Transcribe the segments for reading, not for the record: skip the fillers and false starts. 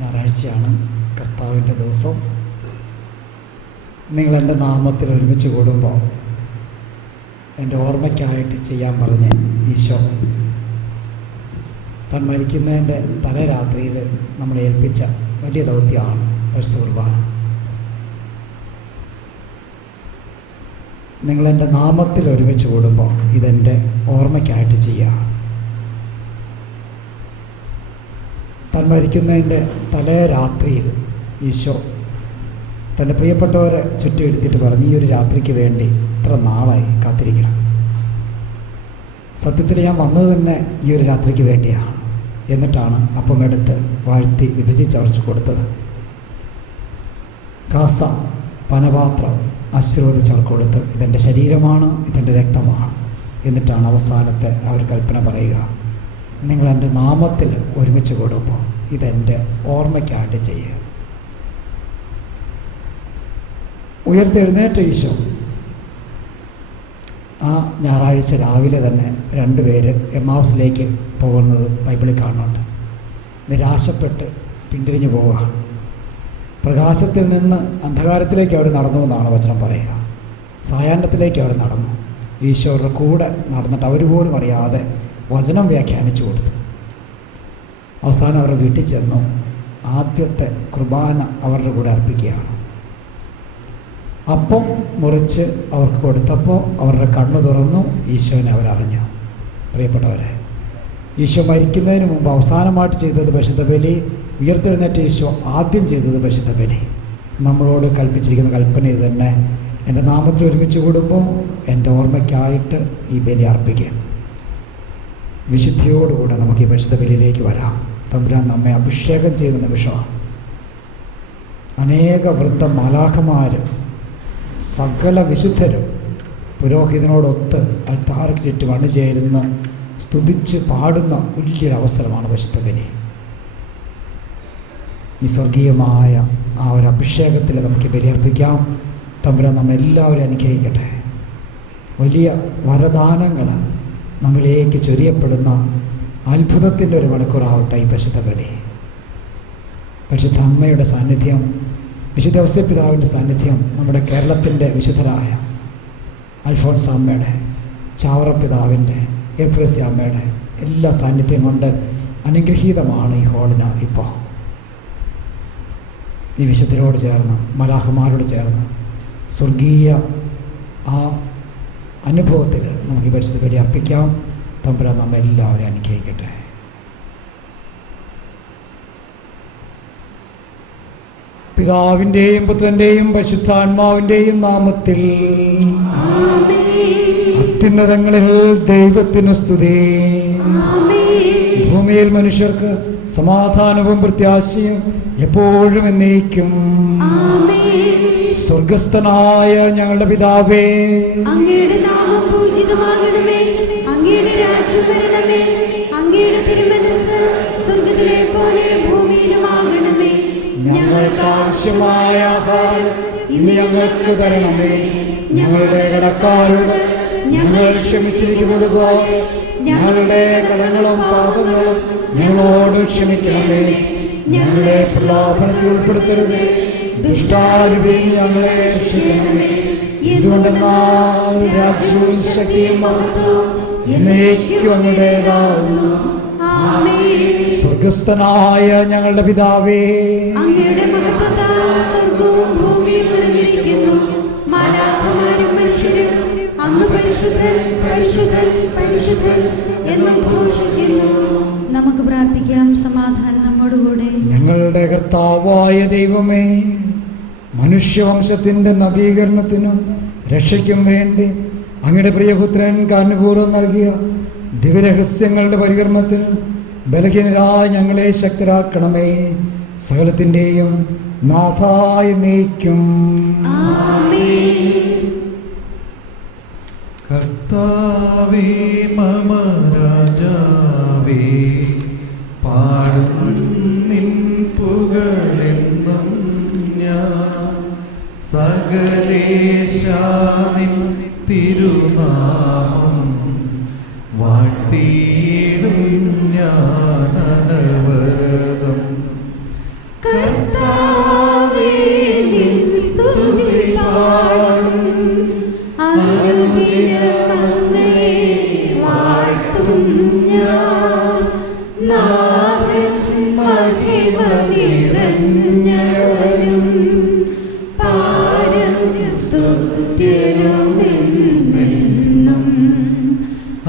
ഞായറാഴ്ചയാണ്, കർത്താവിൻ്റെ ദിവസം. നിങ്ങളെൻ്റെ നാമത്തിൽ ഒരുമിച്ച് കൂടുമ്പോൾ എൻ്റെ ഓർമ്മയ്ക്കായിട്ട് ചെയ്യാൻ പറഞ്ഞ് ഈശോ താൻ മരിക്കുന്നതിൻ്റെ തലേരാത്രിയിൽ നമ്മളെ ഏൽപ്പിച്ച വലിയ ദൗത്യമാണ് പരിശുദ്ധ കുർബാന. നിങ്ങളെൻ്റെ നാമത്തിൽ ഒരുമിച്ച് കൂടുമ്പോൾ ഇതെൻ്റെ ഓർമ്മയ്ക്കായിട്ട് ചെയ്യുക. താൻ മരിക്കുന്നതിൻ്റെ തലേ രാത്രിയിൽ ഈശോ തൻ്റെ പ്രിയപ്പെട്ടവരെ ചുറ്റുമെടുത്തിട്ട് പറഞ്ഞു, ഈ ഒരു രാത്രിക്ക് വേണ്ടി ഇത്ര നാളായി കാത്തിരിക്കണം. സത്യത്തിൽ ഞാൻ വന്നത് തന്നെ ഈ ഒരു രാത്രിക്ക് വേണ്ടിയാണ്. എന്നിട്ടാണ് അപ്പം എടുത്ത് വാഴ്ത്തി വിഭജിച്ചവർക്ക് കൊടുത്തത്. കാസ പനപാത്രം ആശീർവദിച്ചവർക്ക് കൊടുത്ത്, ഇതെൻ്റെ ശരീരമാണ്, ഇതെൻ്റെ രക്തമാണ്. എന്നിട്ടാണ് അവസാനത്തെ ആ ഒരു കൽപ്പന പറയുക, നിങ്ങളെൻ്റെ നാമത്തിൽ ഒരുമിച്ച് കൂടുമ്പോൾ ഇതെൻ്റെ ഓർമ്മയ്ക്കായിട്ട് ചെയ്യുക. ഉയർത്തെഴുന്നേറ്റ ഈശോ ആ ഞായറാഴ്ച രാവിലെ തന്നെ 2 പേര് എമ്മാവൂസിലേക്ക് പോകുന്നത് ബൈബിളിൽ കാണുന്നുണ്ട്. നിരാശപ്പെട്ട് പിന്തിരിഞ്ഞു പോവുക. പ്രകാശത്തിൽ നിന്ന് അന്ധകാരത്തിലേക്ക് അവർ നടന്നു എന്നാണ് വചനം പറയുക. സായാഹ്നത്തിലേക്ക് അവർ നടന്നു. ഈശോയുടെ കൂടെ നടന്നിട്ട് അവർ പോലും അറിയാതെ വചനം വ്യാഖ്യാനിച്ചു കൊടുത്തു. അവസാനം അവരുടെ വീട്ടിൽ ചെന്നു. ആദ്യത്തെ കുർബാന അവരുടെ കൂടെ അർപ്പിക്കുകയാണ്. അപ്പം മുറിച്ച് അവർക്ക് കൊടുത്തപ്പോൾ അവരുടെ കണ്ണു തുറന്നു. ഈശോനെ അവരറിഞ്ഞു. പ്രിയപ്പെട്ടവരെ, ഈശോ മരിക്കുന്നതിന് മുമ്പ് അവസാനമായിട്ട് ചെയ്തത് പരിശുദ്ധ ബലി. ഉയർത്തെഴുന്നേറ്റ ഈശോ ആദ്യം ചെയ്തത് പരിശുദ്ധ ബലി. നമ്മളോട് കൽപ്പിച്ചിരിക്കുന്ന കൽപ്പന ഇത് തന്നെ, എൻ്റെ നാമത്തിൽ ഒരുമിച്ച് കൂടുമ്പോൾ എൻ്റെ ഓർമ്മയ്ക്കായിട്ട് ഈ ബലി അർപ്പിക്കുക. വിശുദ്ധിയോടുകൂടെ നമുക്ക് ഈ പരിശുദ്ധ ബലിയിലേക്ക് വരാം. തമ്പുരാൻ നമ്മെ അഭിഷേകം ചെയ്യുന്ന നിമിഷമാണ്. അനേക വൃന്ദ മാലാഖമാർ, സകല വിശുദ്ധരും പുരോഹിതനോടൊത്ത് അൽത്താർക്ക് ചുറ്റും അണിചേരുന്ന സ്തുതിച്ച് പാടുന്ന വലിയൊരു അവസരമാണ് പരിശുദ്ധ ബലി. ഈ സ്വർഗീയമായ ആ ഒരു അഭിഷേകത്തിൽ നമുക്ക് ബലിയർപ്പിക്കാം. തമ്പുരാൻ നമ്മെല്ലാവരും അനുഗ്രഹിക്കട്ടെ. വലിയ വരദാനങ്ങൾ നമ്മിലേക്ക് ചൊരിയപ്പെടുന്ന അത്ഭുതത്തിൻ്റെ ഒരു മണിക്കൂറാവട്ടെ ഈ പരിശുദ്ധ ബലി. പരിശുദ്ധ അമ്മയുടെ സാന്നിധ്യം, വിശുദ്ധ ഔസേപ്പിതാവിൻ്റെ സാന്നിധ്യം, നമ്മുടെ കേരളത്തിൻ്റെ വിശുദ്ധരായ അൽഫോൻസ് അമ്മയുടെ, ചാവറപ്പിതാവിൻ്റെ, എഫ്രസ്യ അമ്മയുടെ എല്ലാ സാന്നിധ്യം കൊണ്ട് അനുഗ്രഹീതമാണ് ഈ ഹോളിന്. ഇപ്പോൾ ഈ വിശുദ്ധരോട് ചേർന്ന്, മലാഖമാരോട് ചേർന്ന് സ്വർഗീയ ആ അനുഭവത്തിൽ നമുക്ക് ഈ പരിശുദ്ധ ബലി അർപ്പിക്കാം. തമ്പുരാൻ നമ്മെ എല്ലാവരെയും അനുഗ്രഹിക്കട്ടെ. പിതാവിൻ്റെയും പുത്രൻ്റെയും പരിശുദ്ധാത്മാവിൻ്റെയും നാമത്തിൽ അത്യുന്നതങ്ങളിൽ ദൈവത്തിന് സ്തുതി. ഭൂമിയിൽ മനുഷ്യർക്ക് സമാധാനവും പ്രത്യാശയും എപ്പോഴും എന്നേക്കും. സ്വർഗസ്ഥനായ ഞങ്ങളുടെ പിതാവേ, അങ്ങയുടെ നാമം പൂജിതമാകണമേ, അങ്ങയുടെ രാജ്യം വരണമേ, അങ്ങയുടെ തിരുമനസ്സ് സ്വർഗ്ഗത്തിലെ പോലെ ഭൂമിയിലുമാകണമേ. ഞങ്ങൾക്ക് ആവശ്യമായ ആഹാരം ഇന്ന് ഞങ്ങൾക്ക് തരണമേ. ഞങ്ങളുടെ കടക്കാരോട് ഞങ്ങൾ ക്ഷമിച്ചിരിക്കുന്നത് പോലെ ഞങ്ങളുടെ കടങ്ങളും പാപങ്ങളും ഞങ്ങളോട് ക്ഷമിക്കണമേ. ഞങ്ങളെ പ്രലോഭനത്തിൽ ഉൾപ്പെടുത്തരുത്, ദുഷ്ടാരൂപിയിൽ ഞങ്ങളെ രക്ഷിക്കണമേ. ഇതുകൊണ്ടെന്നാൽ രാജ്യവും ശക്തിയും മഹത്വവും എന്നേക്കും അങ്ങയുടേതാവുന്നു. സ്വർഗസ്ഥനായ ഞങ്ങളുടെ പിതാവേ, അങ്ങയുടെ മഹത്വത്താൽ സ്വർഗ്ഗവും ഭൂമിയും നിറഞ്ഞിരിക്കുന്നു. മാലാഖമാരും മനുഷ്യരും അങ്ങ് പരിശുദ്ധൻ പരിശുദ്ധൻ പരിശുദ്ധൻ എന്ന് ഘോഷിക്കുന്നു. നമുക്ക് പ്രാർത്ഥിക്കാം. സമാധാനം നമ്മോടുകൂടെ. ഞങ്ങളുടെ കർത്താവായ ദൈവമേ, മനുഷ്യവംശത്തിൻ്റെ നവീകരണത്തിനും രക്ഷയ്ക്കും വേണ്ടി അങ്ങയുടെ പ്രിയപുത്രൻ കാരുണ്യപൂർവ്വം നൽകിയ ദിവ്യരഹസ്യങ്ങളുടെ പരികർമ്മത്തിന് ബലഹീനരായ ഞങ്ങളെ ശക്തരാക്കണമേ. സകലത്തിൻ്റെയും നാഥായ നീക്കും. കർത്താവേ മമ രാജാവേ, പാടും നിൻ പുകഴെന്നും ഞാൻ. സകലേശാ നിൻ തിരുനാമം വാഴ്ത്തിയിടും ഞാൻ അനവരതം. കർത്താവേ നിൻ സ്തുതി പാടും, അനുദിനം അങ്ങയെ വാഴ്ത്തും ഞാൻ. നാഥൻ മഹിമ നിറഞ്ഞവനും പാരം സ്തുത്യനുമെന്നും.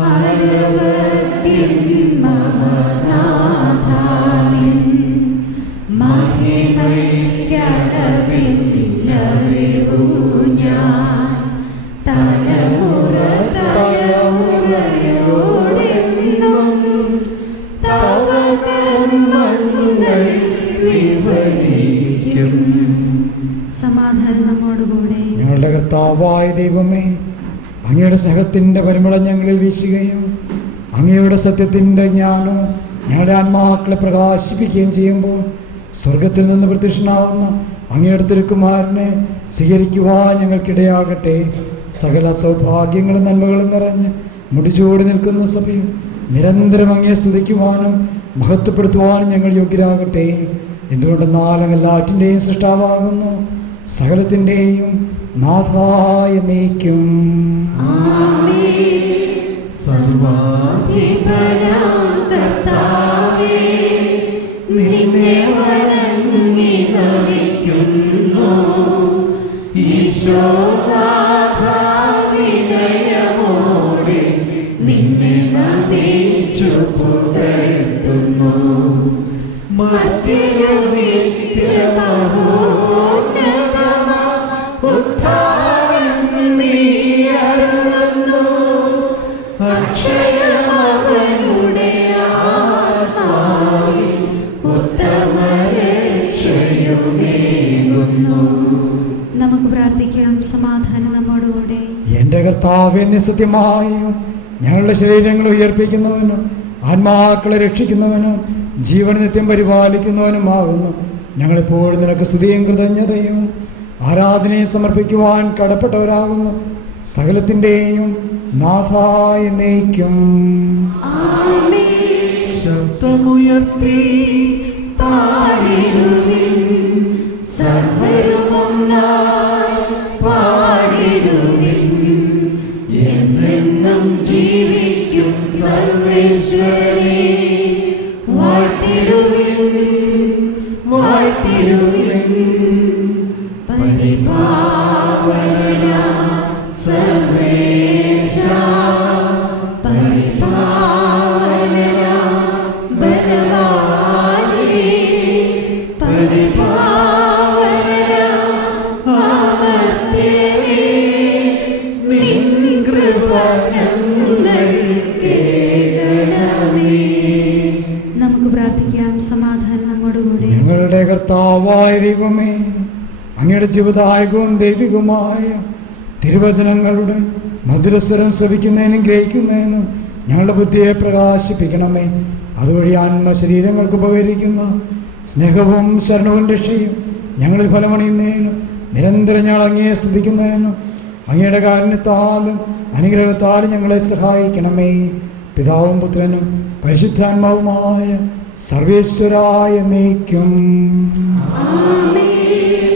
അനവധ്യൻ മമ നാഥാനിൻ മഹിമയ്ക്കളവില്ലറിവു ഞാൻ. തലമുറ തലമുറയോടെന്നും തവ കർമ്മങ്ങൾ വിവരിക്കും. സമാധാനം നമ്മോടുകൂടെ. ഞങ്ങളുടെ കർത്താവായ ദൈവമേ, അങ്ങയുടെ സ്നേഹത്തിൻ്റെ പരിമളം ഞങ്ങളിൽ വീശുകയും അങ്ങയുടെ സത്യത്തിൻ്റെ ജ്ഞാനം ഞങ്ങളുടെ ആത്മാക്കളെ പ്രകാശിപ്പിക്കുകയും ചെയ്യുമ്പോൾ സ്വർഗത്തിൽ നിന്ന് പ്രത്യക്ഷനാവുന്ന അങ്ങയുടെ തിരുക്കുമാരനെ സ്വീകരിക്കുവാൻ ഞങ്ങൾക്കിടയാകട്ടെ. സകല സൗഭാഗ്യങ്ങളും നന്മകളും നിറഞ്ഞ് മുടിചൂടി നിൽക്കുന്ന സഭയും നിരന്തരം അങ്ങയെ സ്തുതിക്കുവാനും മഹത്വപ്പെടുത്തുവാനും ഞങ്ങൾ യോഗ്യരാകട്ടെ. എന്തുകൊണ്ടെന്നാൽ അങ്ങ് എല്ലാറ്റിൻ്റെയും സൃഷ്ടാവാകുന്നു, സകലത്തിൻ്റെയും നാഥായ നീക്കും. സർവാധിപനാം കർത്താവേ, നിന്നെ വണങ്ങി നമിക്കുന്നു. ഈശോനാഥാ, വിനയമോടെ നിന്നെ നമിച്ചു പുകഴ്ത്തുന്നു. മർത്യനു നിത്യമഹോന്നതമാ ഉദ്ധാനം നീ അരുളുന്നു. അക്ഷയമവനുടെ ആത്മാവിൽ ഉത്തമ രക്ഷയുമേകുന്നു. നമുക്ക് പ്രാർത്ഥിക്കാം. സമാധാനം നമ്മോടുകൂടെ. എൻ്റെ കർത്താവേ, നിസ്സത്യമായും ഞങ്ങളുടെ ശരീരങ്ങൾ ഉയർപ്പിക്കുന്നവനും ആത്മാക്കളെ രക്ഷിക്കുന്നവനും ജീവൻ നിത്യം പരിപാലിക്കുന്നവനുമാകുന്നു. ഞങ്ങളെപ്പോഴും നിനക്ക് സ്തുതിയും കൃതജ്ഞതയും ആരാധനയും സമർപ്പിക്കുവാൻ കടപ്പെട്ടവരാകുന്നു. സകലത്തിൻ്റെയും നാഥായ നീക്കും. ശബ്ദമുയർത്തി പാടിടുവിൻ, സർവരുമൊന്നായി പാടിടുവിൻ. എന്നെന്നും ജീവിക്കും സർവേശ്വരനെ വാഴ്ത്തിടുവിൻ, വാഴ്ത്തിടുവിൻ. പരിപാവനാം സർവേശാ, പരിപാവനാം ബലവാനേ, പരിപാവനാം അമർത്യനേ, നിൻ കൃപ ഞങ്ങൾ കേൾക്കണമേ. നമുക്ക് പ്രാർത്ഥിക്കാം. സമാധാനം നമ്മോടുകൂടെ. ഞങ്ങളുടെ കർത്താവായ ദൈവമേ, അങ്ങയുടെ ജീവദായകവും ദൈവികവുമായ തിരുവചനങ്ങളുടെ മധുരസ്വരം ശ്രവിക്കുന്നതിനും ഗ്രഹിക്കുന്നതിനും ഞങ്ങളുടെ ബുദ്ധിയെ പ്രകാശിപ്പിക്കണമേ. അതുവഴി ആത്മശരീരങ്ങൾക്ക് ഉപകരിക്കുന്ന സ്നേഹവും ശരണവും രക്ഷയും ഞങ്ങളിൽ ഫലമണിയുന്നതിനും നിരന്തരം ഞങ്ങൾ അങ്ങയെ സ്തുതിക്കുന്നതിനും അങ്ങയുടെ കാരുണ്യത്താലും അനുഗ്രഹത്താലും ഞങ്ങളെ സഹായിക്കണമേ. പിതാവും പുത്രനും പരിശുദ്ധാത്മാവുമായ സർവേശ്വരായ നീക്കും. ആമേൻ.